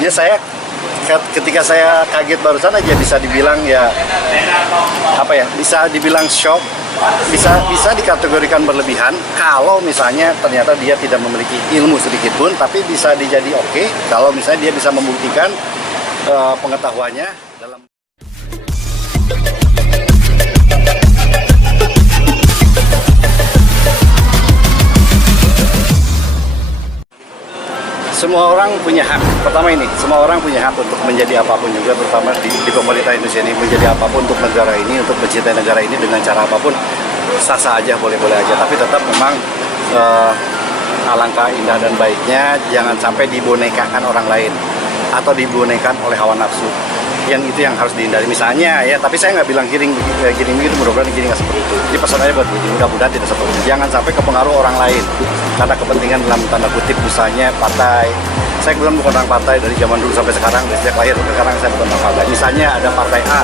Ya saya ketika saya kaget barusan aja bisa dibilang ya apa ya, bisa dibilang shock, bisa dikategorikan berlebihan kalau misalnya ternyata dia tidak memiliki ilmu sedikit pun, tapi bisa dijadi oke kalau misalnya dia bisa membuktikan pengetahuannya dalam. Semua orang punya hak. Pertama ini, semua orang punya hak untuk menjadi apapun juga, terutama di pemerintah Indonesia ini, menjadi apapun untuk negara ini, untuk mencintai negara ini dengan cara apapun, sah-sah aja, boleh-boleh aja. Tapi tetap memang alangkah indah dan baiknya jangan sampai dibonekakan orang lain atau dibonekakan oleh hawa nafsu. Yang itu yang harus dihindari. Misalnya ya, tapi saya nggak bilang giring, mudah-mudahan giring nggak seperti itu. Jadi pesan aja buat giring, mudah-mudahan tidak seperti itu. Jangan sampai kepengaruh orang lain karena kepentingan dalam tanda kutip, misalnya partai. Saya kebetulan bukan orang partai dari zaman dulu sampai sekarang, dari sejak lahir sampai sekarang saya bukan orang partai. Misalnya ada partai A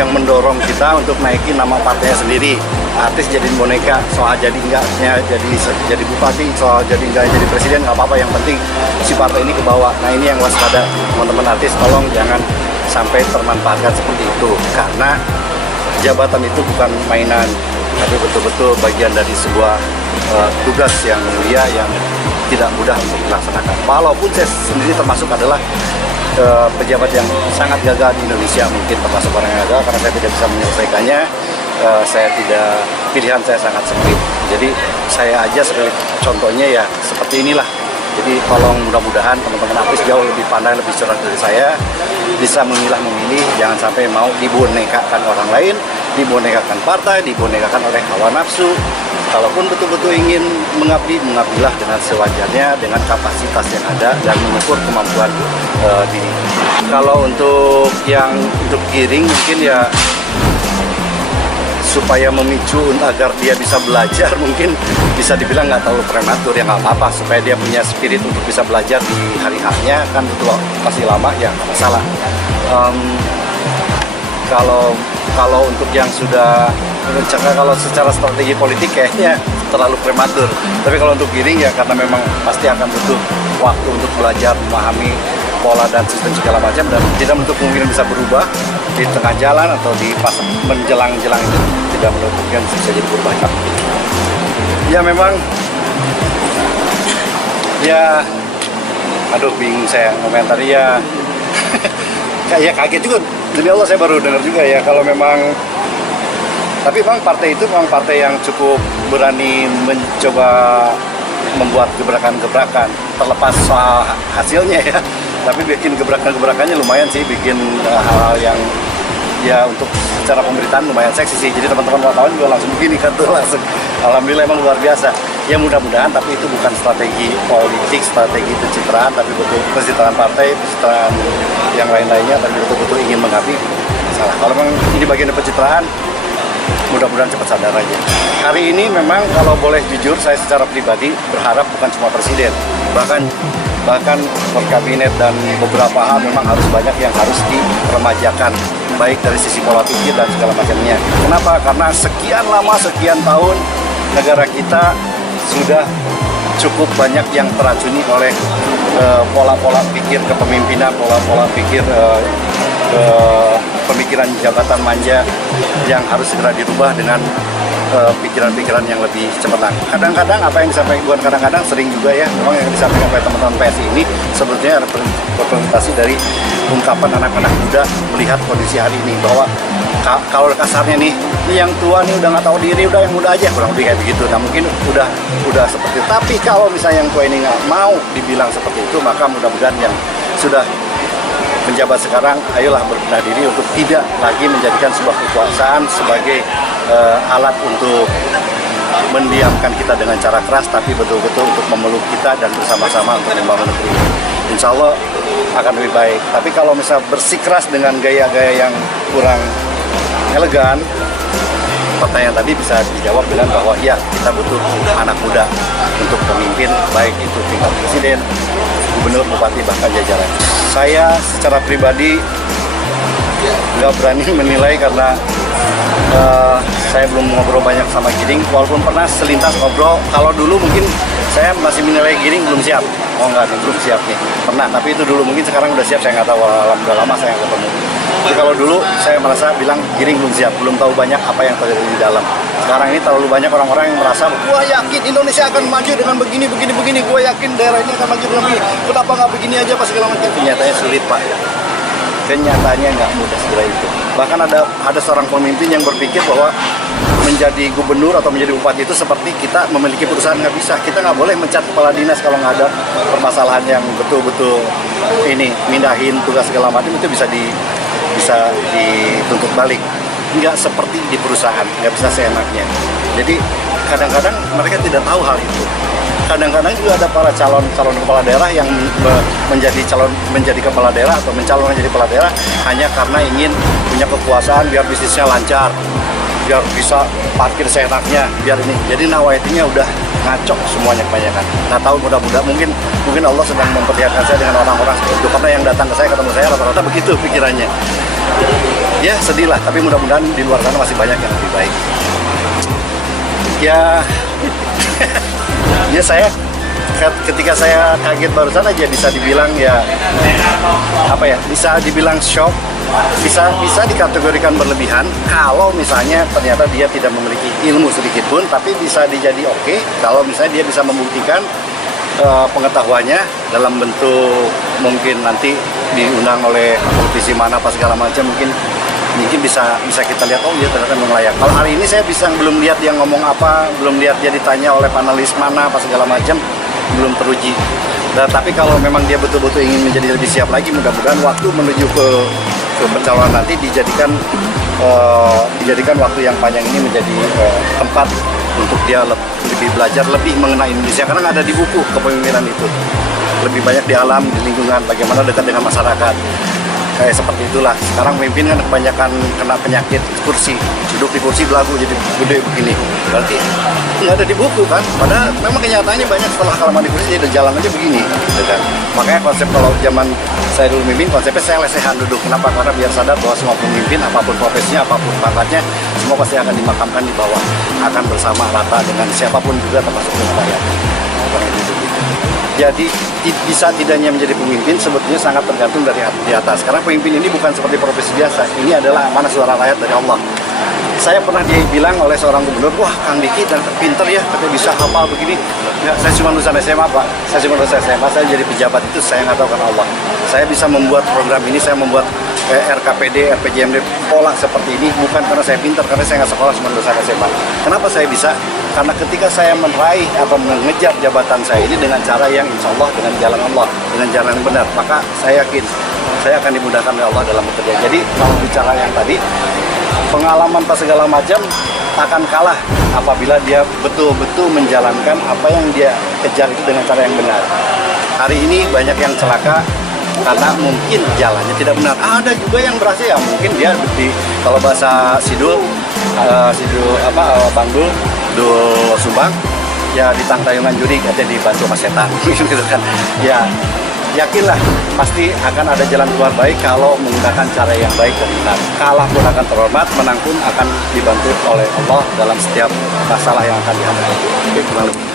yang mendorong kita untuk naikin nama partainya sendiri, artis jadi boneka, soal jadi enggaknya jadi bupati, soal jadi enggak jadi presiden, nggak apa-apa, yang penting si partai ini ke bawah. Nah ini yang waspada teman-teman artis, tolong jangan sampai termanfaatkan seperti itu, karena jabatan itu bukan mainan, tapi betul-betul bagian dari sebuah tugas yang mulia yang tidak mudah untuk dilaksanakan. Walaupun saya sendiri termasuk adalah pejabat yang sangat gagal di Indonesia, mungkin termasuk orang yang gagal karena saya tidak bisa menyelesaikannya. Pilihan saya sangat sempit. Jadi saya aja sebagai contohnya ya seperti inilah. Jadi tolong mudah-mudahan teman-teman artis jauh lebih pandai, lebih cerdas dari saya, bisa memilih, jangan sampai mau dibonekakan orang lain, dibonekakan partai, dibonekakan oleh hawa nafsu. Kalaupun betul-betul ingin mengabdi, mengabdilah dengan sewajarnya, dengan kapasitas yang ada dan mengukur kemampuan diri. Kalau untuk giring mungkin ya supaya memicu agar dia bisa belajar, mungkin bisa dibilang nggak terlalu prematur, ya nggak apa-apa, supaya dia punya spirit untuk bisa belajar di hari haknya, kan itu masih lama, ya nggak masalah. Kalau untuk yang sudah rencana, kalau secara strategi politik kayaknya terlalu prematur, tapi kalau untuk giring ya karena memang pasti akan butuh waktu untuk belajar, memahami pola dan sistem segala macam, dan tidak menutup kemungkinan bisa berubah di tengah jalan atau di pas menjelang-jelang itu, tidak menutup kemungkinan bisa jadi berubah. Ya memang ya aduh bingung saya komentari ya. Ya kaget juga, demi Allah saya baru dengar juga ya kalau memang, tapi memang partai itu memang partai yang cukup berani mencoba membuat gebrakan-gebrakan, terlepas soal hasilnya ya, tapi bikin gebrakan-gebrakannya lumayan sih, bikin hal-hal yang ya untuk secara pemberitaan lumayan seksi sih. Jadi teman-teman wartawan juga langsung begini kan tuh, langsung alhamdulillah emang luar biasa. Ya mudah-mudahan, tapi itu bukan strategi politik, strategi pencitraan, tapi betul pencitraan partai, pencitraan yang lain-lainnya, tapi betul-betul ingin mengabdi. Salah. Kalau memang ini bagian dari pencitraan, mudah-mudahan cepat sadar aja. Hari ini memang kalau boleh jujur, saya secara pribadi berharap bukan cuma presiden, bahkan perkabinet dan beberapa hal memang harus banyak yang harus diremajakan, baik dari sisi pola pikir dan segala macamnya. Kenapa? Karena sekian lama, sekian tahun negara kita sudah cukup banyak yang teracuni oleh pola-pola pikir kepemimpinan, pola-pola pikir pemikiran jabatan manja yang harus segera dirubah dengan pikiran-pikiran yang lebih cemerlang. Kadang-kadang apa yang disampaikan, bukan kadang-kadang, sering juga ya, memang yang disampaikan oleh teman-teman PSI ini sebetulnya representasi dari ungkapan anak-anak muda melihat kondisi hari ini, bahwa kalau kasarnya nih, ini yang tua nih udah nggak tahu diri, udah yang muda aja, kurang lebih kayak begitu. Nah mungkin udah seperti itu. Tapi kalau misalnya yang tua ini nggak mau dibilang seperti itu, maka mudah-mudahan yang sudah menjabat sekarang, ayolah berbenah diri untuk tidak lagi menjadikan sebuah kekuasaan sebagai alat untuk mendiamkan kita dengan cara keras, tapi betul-betul untuk memeluk kita dan bersama-sama untuk membangun negeri. Insya Allah akan lebih baik. Tapi kalau misalnya bersikeras dengan gaya-gaya yang kurang elegan, pertanyaan tadi bisa dijawab bilang bahwa ya kita butuh anak muda untuk pemimpin, baik itu tingkat presiden, gubernur, bupati, bahkan jajaran. Saya secara pribadi nggak berani menilai karena saya belum ngobrol banyak sama Giring, walaupun pernah selintas ngobrol. Kalau dulu mungkin saya masih menilai Giring belum siap. Oh enggak nih, belum siap nih. Pernah, tapi itu dulu mungkin sekarang udah siap, saya nggak tahu. Udah lama saya nggak ketemu. Jadi kalau dulu saya merasa bilang Giring belum siap, belum tahu banyak apa yang terjadi di dalam. Sekarang ini terlalu banyak orang-orang yang merasa, gua yakin Indonesia akan maju dengan begini, gua yakin daerah ini akan maju dengan begini. Kenapa nggak begini aja pas segala macam? Kenyataannya sulit, Pak. Kenyataannya nggak mudah segera itu. Bahkan ada seorang pemimpin yang berpikir bahwa menjadi gubernur atau menjadi bupati itu seperti kita memiliki perusahaan. Nggak bisa, kita nggak boleh mencat kepala dinas kalau nggak ada permasalahan yang betul-betul ini mindahin tugas segala macam, itu bisa dituntut balik. Nggak seperti di perusahaan, nggak bisa seenaknya. Jadi kadang-kadang mereka tidak tahu hal itu. Kadang-kadang juga ada para calon kepala daerah yang menjadi kepala daerah atau mencalon menjadi kepala daerah hanya karena ingin punya kekuasaan biar bisnisnya lancar, biar bisa parkir seenaknya, biar ini. Jadi nawaitinya udah ngaco semuanya kebanyakan. Nah, tahu mudah-mudahan mungkin Allah sedang memperlihatkan saya dengan orang-orang seperti itu, karena yang datang ke saya, ketemu saya rata-rata begitu pikirannya. Ya sedih lah, tapi mudah-mudahan di luar sana masih banyak yang lebih baik. Ya, ya saya ketika saya kaget barusan aja bisa dibilang ya apa ya, bisa dibilang shock, bisa dikategorikan berlebihan kalau misalnya ternyata dia tidak memiliki ilmu sedikit pun, tapi bisa dijadi oke kalau misalnya dia bisa membuktikan pengetahuannya dalam bentuk mungkin nanti diundang oleh politisi mana apa segala macam, mungkin bisa kita lihat, oh dia ternyata memang layak. Kalau hari ini saya belum lihat dia ngomong apa, belum lihat dia ditanya oleh panelis mana apa segala macam, belum teruji. Nah, tapi kalau memang dia betul-betul ingin menjadi lebih siap lagi, mudah-mudahan waktu menuju ke pencalonan nanti dijadikan waktu yang panjang ini menjadi tempat untuk dia lebih belajar, lebih mengenai Indonesia, karena ada di buku kepemimpinan itu. Lebih banyak di alam, di lingkungan, bagaimana dekat dengan masyarakat. Kayak seperti itulah. Sekarang pemimpin kan kebanyakan kena penyakit kursi, duduk di kursi belagu jadi gede begini. Berarti nggak ada di buku kan? Padahal memang kenyataannya banyak setelah kelamaan di kursi jadi jalan aja begini. Gitu kan? Makanya konsep kalau zaman saya dulu mimpin, konsepnya saya lesehan duduk. Kenapa? Karena biar sadar bahwa semua pemimpin, apapun profesinya, apapun pangkatnya, semua pasti akan dimakamkan di bawah, akan bersama rata dengan siapapun juga termasuk rakyat. Jadi bisa tidaknya menjadi pemimpin sebetulnya sangat tergantung dari di atas. Karena pemimpin ini bukan seperti profesi biasa. Ini adalah amanah suara rakyat dari Allah. Saya pernah dibilang oleh seorang gubernur, wah Kang Diki dan pinter ya, katanya bisa hafal begini. Ya, saya cuma lulusan SMA Pak, saya cuma lulusan SMA, saya jadi pejabat itu saya nggak tahu karena Allah. Saya bisa membuat program ini, saya membuat RKPD, RPJMD pola seperti ini bukan karena saya pintar, karena saya nggak sekolah, cuma lulusan SMA. Kenapa saya bisa? Karena ketika saya meraih atau mengejar jabatan saya ini dengan cara yang insya Allah dengan jalan Allah, dengan jalan yang benar, maka saya yakin saya akan dimudahkan oleh Allah dalam bekerja. Jadi kalau bicara yang tadi, pengalaman pas segala macam akan kalah apabila dia betul-betul menjalankan apa yang dia kejar itu dengan cara yang benar. Hari ini banyak yang celaka karena mungkin jalannya tidak benar. Ada juga yang berhasil ya, mungkin dia kalau bahasa Sidul Bangdul Dul Sumbang ya di tayungan judi katanya dibantu sama setan gitu kan. Ya yakinlah pasti akan ada jalan keluar baik kalau menggunakan cara yang baik dan benar. Kalah pun akan terhormat, menang pun akan dibantu oleh Allah dalam setiap masalah yang akan dihadapi. Oke, kurang lebih.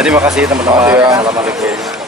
Terima kasih teman-teman. Assalamualaikum.